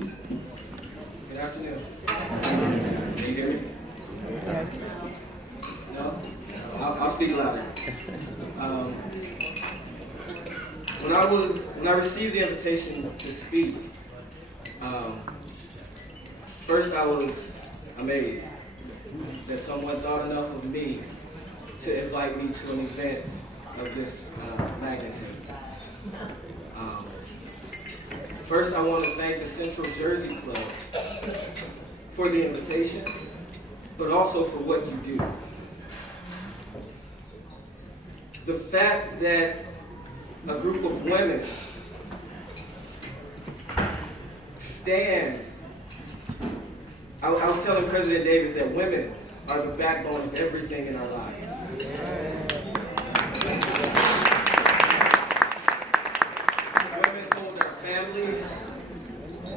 Good afternoon. Can you hear me? No? I'll speak louder. When I received the invitation to speak, first I was amazed that someone thought enough of me to invite me to an event of this magnitude. First, I want to thank the Central Jersey Club for the invitation, but also for what you do. The fact that a group of women stand. I was telling President Davis that women are the backbone of everything in our lives. Women hold our families,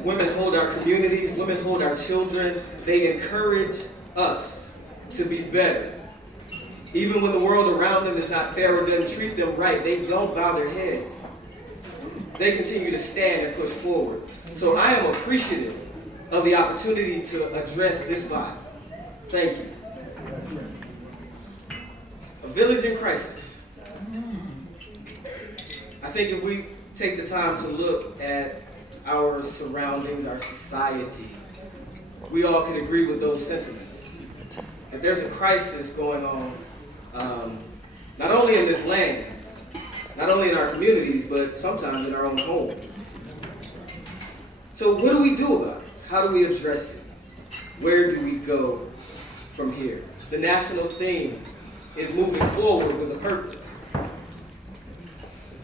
women hold our communities, women hold our children. They encourage us to be better. Even when the world around them is not fair or doesn't treat them right, they don't bow their heads. They continue to stand and push forward. So I am appreciative of the opportunity to address this body. Thank you. A village in crisis. I think if we take the time to look at our surroundings, our society, we all can agree with those sentiments. That there's a crisis going on, not only in this land, not only in our communities, but sometimes in our own homes. So what do we do about it? How do we address it? Where do we go from here? The national theme is moving forward with a purpose.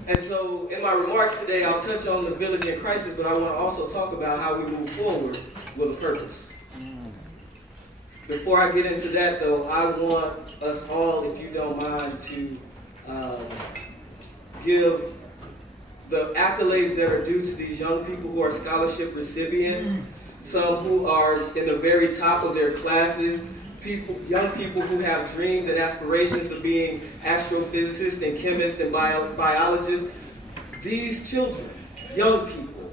And so in my remarks today, I'll touch on the village in crisis, but I want to also talk about how we move forward with a purpose. Before I get into that, though, I want us all, if you don't mind, to give the accolades that are due to these young people who are scholarship recipients, some who are in the very top of their classes, young people who have dreams and aspirations of being astrophysicists and chemists and biologists. These children, young people,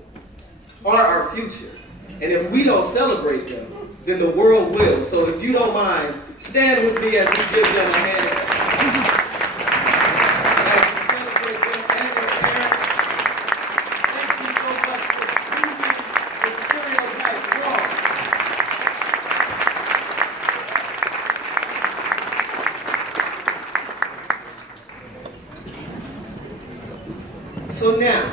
are our future. And if we don't celebrate them, then the world will. So if you don't mind, stand with me as we give them a hand. So now,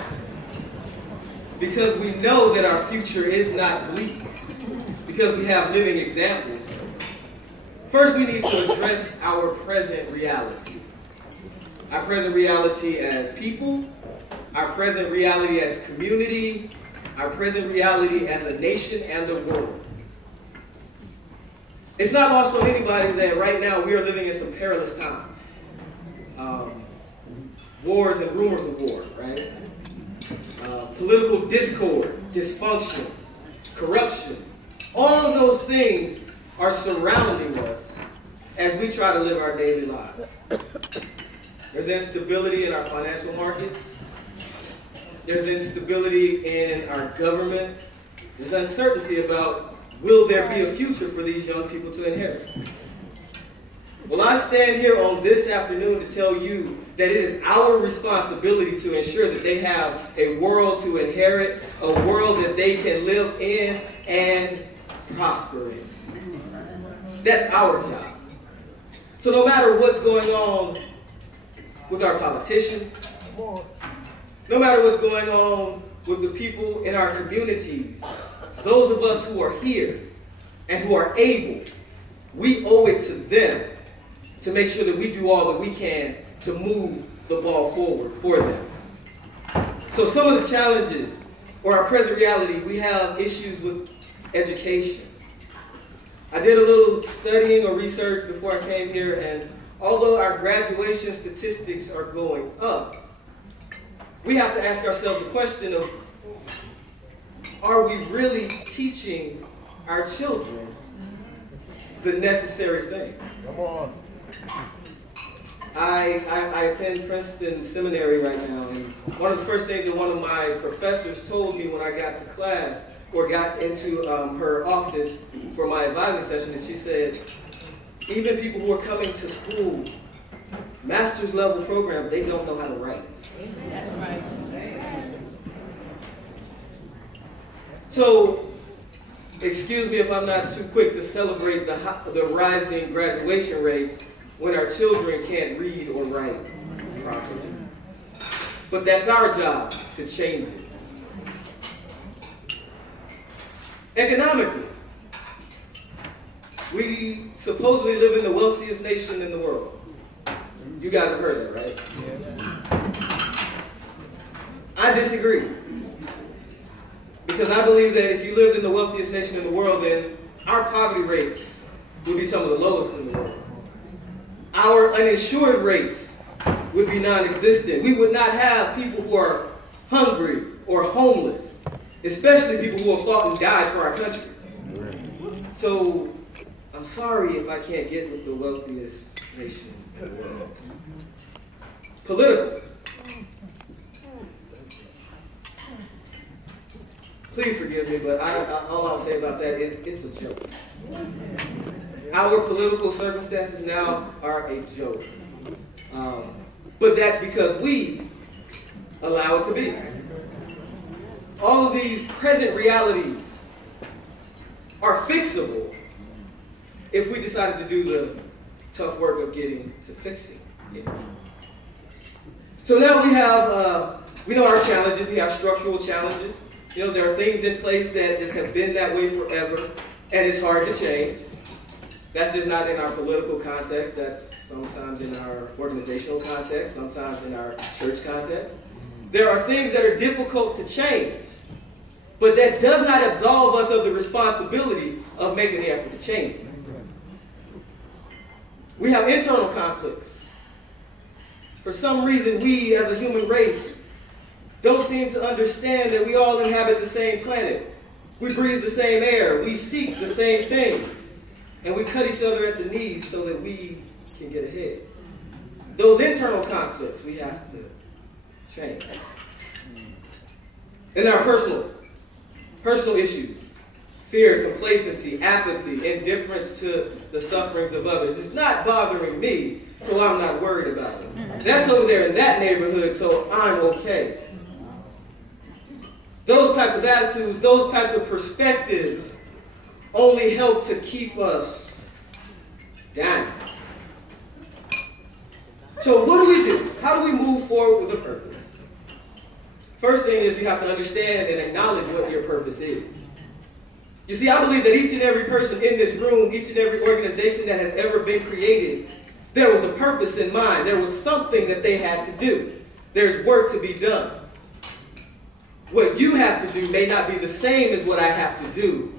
because we know that our future is not bleak, because we have living examples, first we need to address our present reality. Our present reality as people, our present reality as community, our present reality as a nation and the world. It's not lost on anybody that right now we are living in some perilous times. Wars and rumors of war, right? Political discord, dysfunction, corruption. All of those things are surrounding us as we try to live our daily lives. There's instability in our financial markets. There's instability in our government. There's uncertainty about, will there be a future for these young people to inherit? Well, I stand here on this afternoon to tell you that it is our responsibility to ensure that they have a world to inherit, a world that they can live in and prosper in. That's our job. So no matter what's going on with our politicians, no matter what's going on with the people in our communities, those of us who are here and who are able, we owe it to them to make sure that we do all that we can to move the ball forward for them. So some of the challenges, or our present reality, we have issues with education. I did a little studying or research before I came here, and although our graduation statistics are going up, we have to ask ourselves the question of, are we really teaching our children the necessary things? Come on. I attend Princeton Seminary right now, and one of the first things that one of my professors told me when I got to class or got into her office for my advising session, and she said, even people who are coming to school, master's level program, they don't know how to write. That's right. So, excuse me if I'm not too quick to celebrate the rising graduation rates when our children can't read or write properly. But that's our job to change it. Economically, we supposedly live in the wealthiest nation in the world. You guys have heard that, right? Yeah. I disagree. Because I believe that if you lived in the wealthiest nation in the world, then our poverty rates would be some of the lowest in the world. Our uninsured rates would be non-existent. We would not have people who are hungry or homeless, especially people who have fought and died for our country. So, I'm sorry if I can't get with the wealthiest nation in the world. Political. Please forgive me, but all I'll say about that is it's a joke. Our political circumstances now are a joke. But that's because we allow it to be. All of these present realities are fixable if we decided to do the tough work of getting to fixing it. So now we have, we know our challenges. We have structural challenges. You know, there are things in place that just have been that way forever, and it's hard to change. That's just not in our political context. That's sometimes in our organizational context, sometimes in our church context. There are things that are difficult to change, but that does not absolve us of the responsibility of making the effort to change them. We have internal conflicts. For some reason, we as a human race don't seem to understand that we all inhabit the same planet. We breathe the same air. We seek the same things. And we cut each other at the knees so that we can get ahead. Those internal conflicts we have to change. And our personal issues. Fear, complacency, apathy, indifference to the sufferings of others. It's not bothering me, so I'm not worried about it. That's over there in that neighborhood, so I'm okay. Those types of attitudes, those types of perspectives only help to keep us down. So what do we do? How do we move forward with a purpose? First thing is you have to understand and acknowledge what your purpose is. You see, I believe that each and every person in this room, each and every organization that has ever been created, there was a purpose in mind. There was something that they had to do. There's work to be done. What you have to do may not be the same as what I have to do.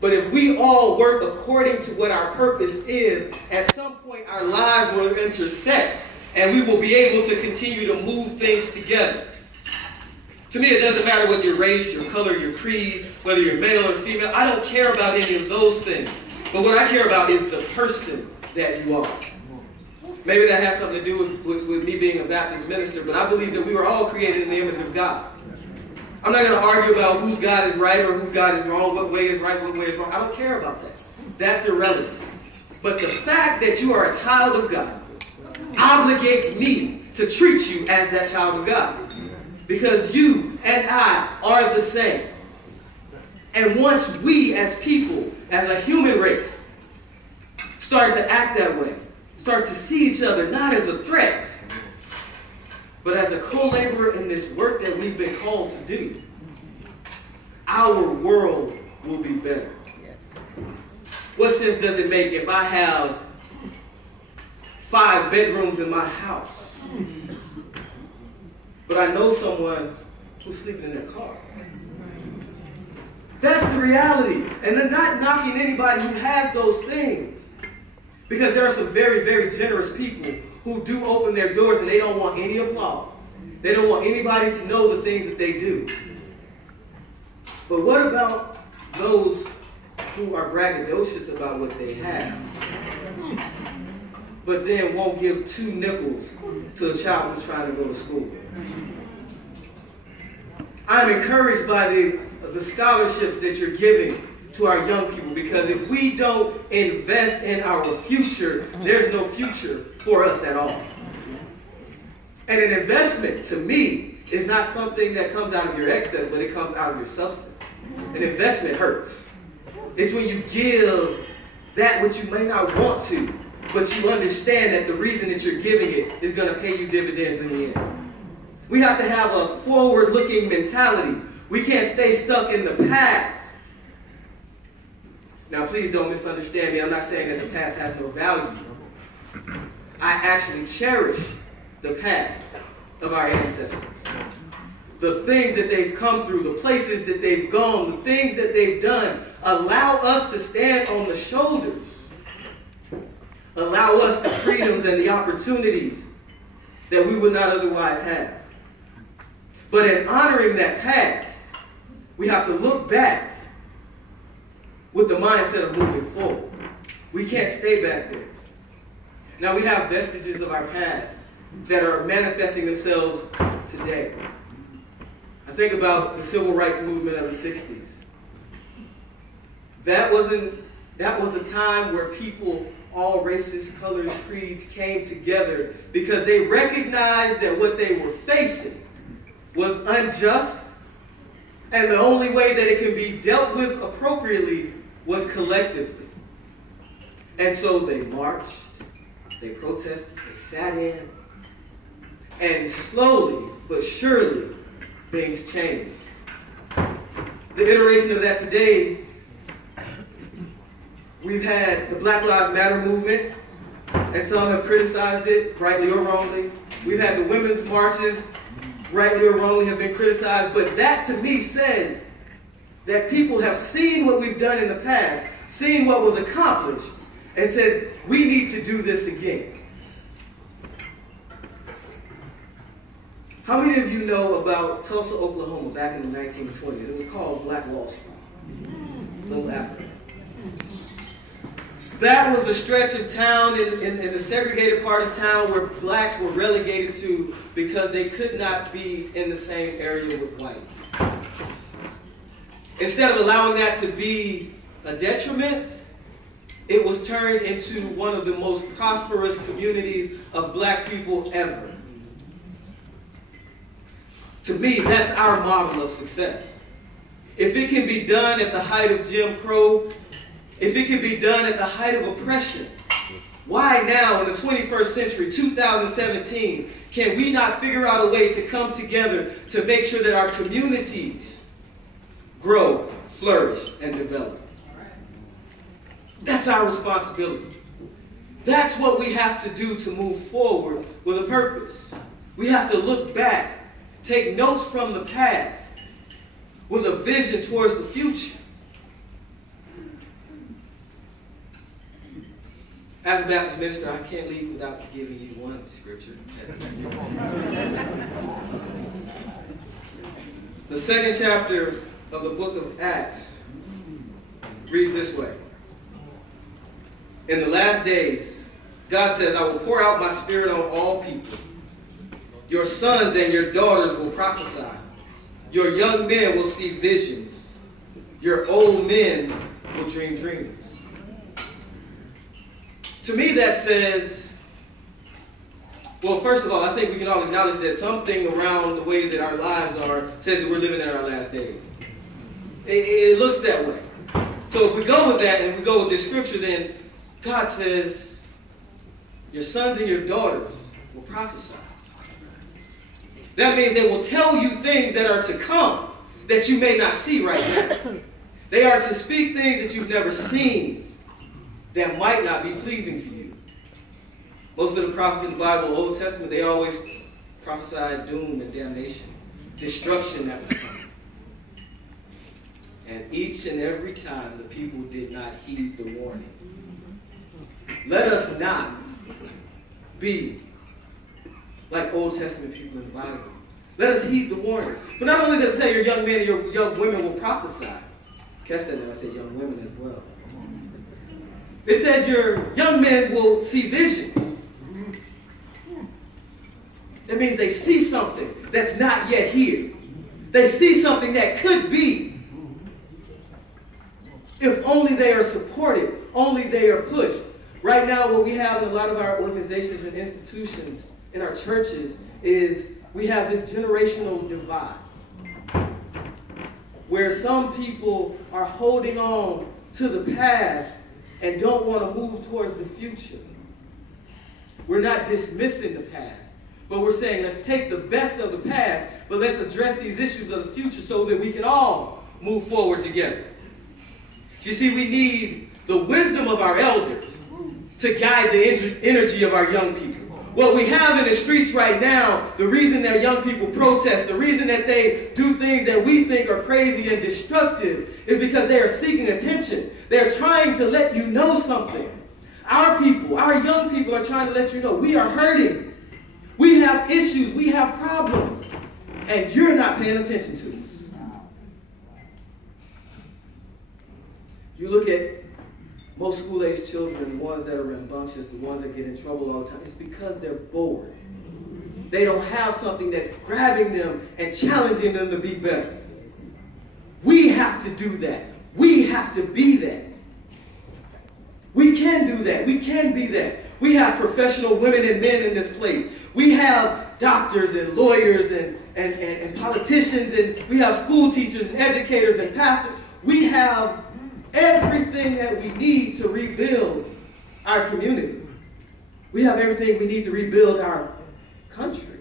But if we all work according to what our purpose is, at some point our lives will intersect and we will be able to continue to move things together. To me, it doesn't matter what your race, your color, your creed, whether you're male or female. I don't care about any of those things. But what I care about is the person that you are. Maybe that has something to do with me being a Baptist minister, but I believe that we were all created in the image of God. I'm not going to argue about whose God is right or whose God is wrong, what way is right, what way is wrong. I don't care about that. That's irrelevant. But the fact that you are a child of God obligates me to treat you as that child of God. Because you and I are the same. And once we as people, as a human race, start to act that way, start to see each other not as a threat, but as a co-laborer in this work that we've been called to do, our world will be better. Yes. What sense does it make if I have 5 bedrooms in my house, but I know someone who's sleeping in their car? That's the reality. And they're not knocking anybody who has those things. Because there are some very, very generous people who do open their doors and they don't want any applause. They don't want anybody to know the things that they do. But what about those who are braggadocious about what they have, but then won't give 2 nickels to a child who's trying to go to school? I'm encouraged by the scholarships that you're giving to our young people, because if we don't invest in our future, there's no future for us at all. And an investment, to me, is not something that comes out of your excess, but it comes out of your substance. An investment hurts. It's when you give that which you may not want to, but you understand that the reason that you're giving it is going to pay you dividends in the end. We have to have a forward-looking mentality. We can't stay stuck in the past. Now, please don't misunderstand me. I'm not saying that the past has no value. I actually cherish the past of our ancestors. The things that they've come through, the places that they've gone, the things that they've done, allow us to stand on the shoulders. Allow us the freedoms and the opportunities that we would not otherwise have. But in honoring that past, we have to look back with the mindset of moving forward. We can't stay back there. Now we have vestiges of our past that are manifesting themselves today. I think about the civil rights movement of the 60s. That was a time where people, all races, colors, creeds, came together because they recognized that what they were facing was unjust, and the only way that it can be dealt with appropriately was collectively. And so they marched, they protested, they sat in, and slowly but surely things changed. The iteration of that today, we've had the Black Lives Matter movement, and some have criticized it, rightly or wrongly. We've had the women's marches, rightly or wrongly, have been criticized. But that, to me, says that people have seen what we've done in the past, seen what was accomplished, and says, we need to do this again. How many of you know about Tulsa, Oklahoma, back in the 1920s? It was called Black Wall Street. Little Africa. That was a stretch of town in the segregated part of town where blacks were relegated to because they could not be in the same area with whites. Instead of allowing that to be a detriment, it was turned into one of the most prosperous communities of black people ever. To me, that's our model of success. If it can be done at the height of Jim Crow, if it can be done at the height of oppression, why now in the 21st century, 2017, can we not figure out a way to come together to make sure that our communities grow, flourish, and develop? That's our responsibility. That's what we have to do to move forward with a purpose. We have to look back, take notes from the past, with a vision towards the future. As a Baptist minister, I can't leave without giving you one scripture. The second chapter of the book of Acts reads this way. In the last days, God says, I will pour out my spirit on all people. Your sons and your daughters will prophesy. Your young men will see visions. Your old men will dream dreams. To me, that says, well, first of all, I think we can all acknowledge that something around the way that our lives are says that we're living in our last days. It looks that way. So if we go with that and we go with this scripture, then God says, your sons and your daughters will prophesy. That means they will tell you things that are to come that you may not see right now. They are to speak things that you've never seen that might not be pleasing to you. Most of the prophets in the Bible, Old Testament, they always prophesied doom and damnation, destruction that was coming. And each and every time the people did not heed the warning. Let us not be like Old Testament people in the Bible. Let us heed the warning. But not only does it say your young men and your young women will prophesy. Catch that now, I said young women as well. It said your young men will see visions. That means they see something that's not yet here. They see something that could be If only they are supported, only they are pushed. Right now, what we have in a lot of our organizations and institutions, in our churches, is we have this generational divide, where some people are holding on to the past and don't want to move towards the future. We're not dismissing the past, but we're saying let's take the best of the past, but let's address these issues of the future so that we can all move forward together. You see, we need the wisdom of our elders to guide the energy of our young people. What we have in the streets right now, the reason that young people protest, the reason that they do things that we think are crazy and destructive is because they are seeking attention. They're trying to let you know something. Our people, our young people are trying to let you know we are hurting. We have issues, we have problems, and you're not paying attention to us. You look at most school-aged children, the ones that are rambunctious, the ones that get in trouble all the time, it's because they're bored. They don't have something that's grabbing them and challenging them to be better. We have to do that. We have to be that. We can do that. We can be that. We have professional women and men in this place. We have doctors and lawyers and politicians, and we have school teachers and educators and pastors. We have everything that we need to rebuild our community. We have everything we need to rebuild our country.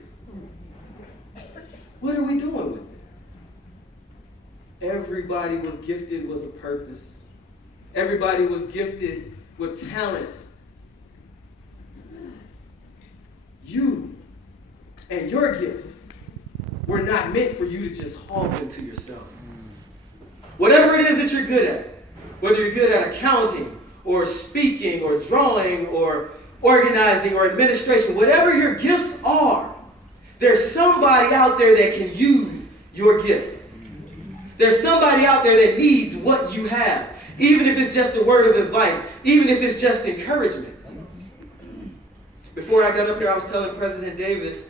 What are we doing with it? Everybody was gifted with a purpose. Everybody was gifted with talent. You and your gifts were not meant for you to just hog them to yourself. Whatever it is that you're good at, whether you're good at accounting or speaking or drawing or organizing or administration, whatever your gifts are, there's somebody out there that can use your gift. There's somebody out there that needs what you have, even if it's just a word of advice, even if it's just encouragement. Before I got up here, I was telling President Davis,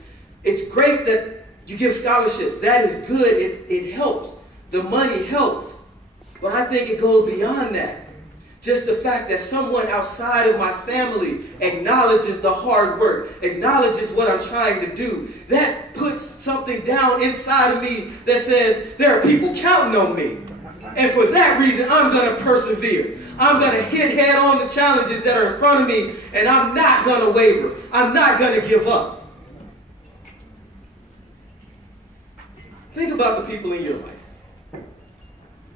it's great that you give scholarships. That is good. It helps. The money helps. But I think it goes beyond that. Just the fact that someone outside of my family acknowledges the hard work, acknowledges what I'm trying to do, that puts something down inside of me that says there are people counting on me. And for that reason, I'm going to persevere. I'm going to hit head on the challenges that are in front of me, and I'm not going to waver. I'm not going to give up. Think about the people in your life.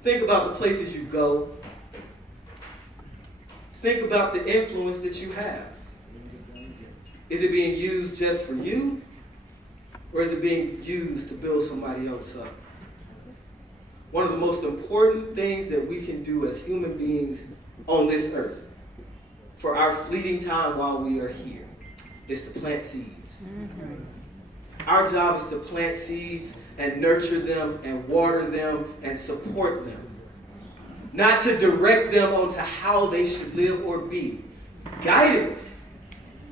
Think about the places you go. Think about the influence that you have. Is it being used just for you? Or is it being used to build somebody else up? One of the most important things that we can do as human beings on this earth for our fleeting time while we are here is to plant seeds. Our job is to plant seeds and nurture them and water them and support them. Not to direct them onto how they should live or be. Guidance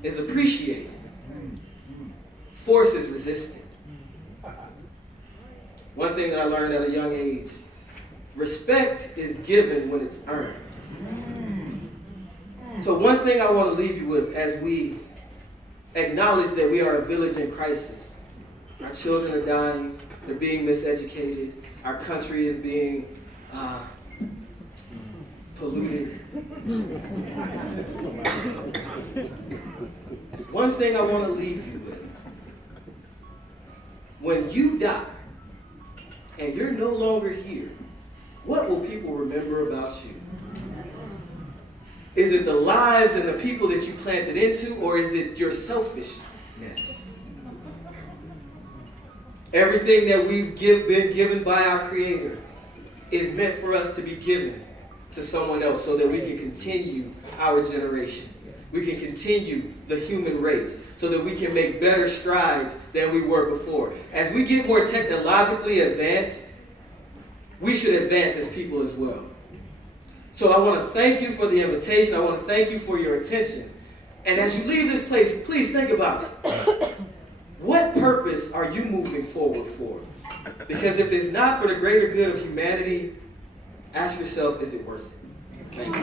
is appreciated. Force is resisted. One thing that I learned at a young age, respect is given when it's earned. So one thing I want to leave you with as we acknowledge that we are a village in crisis. Our children are dying. They're being miseducated. Our country is being polluted. One thing I want to leave you with. When you die and you're no longer here, what will people remember about you? Is it the lives and the people that you planted into, or is it your selfishness? Everything that we've been given by our Creator is meant for us to be given to someone else so that we can continue our generation. We can continue the human race so that we can make better strides than we were before. As we get more technologically advanced, we should advance as people as well. So I want to thank you for the invitation. I want to thank you for your attention. And as you leave this place, please think about it. What purpose are you moving forward for? Because if it's not for the greater good of humanity, ask yourself, is it worth it? Thank you.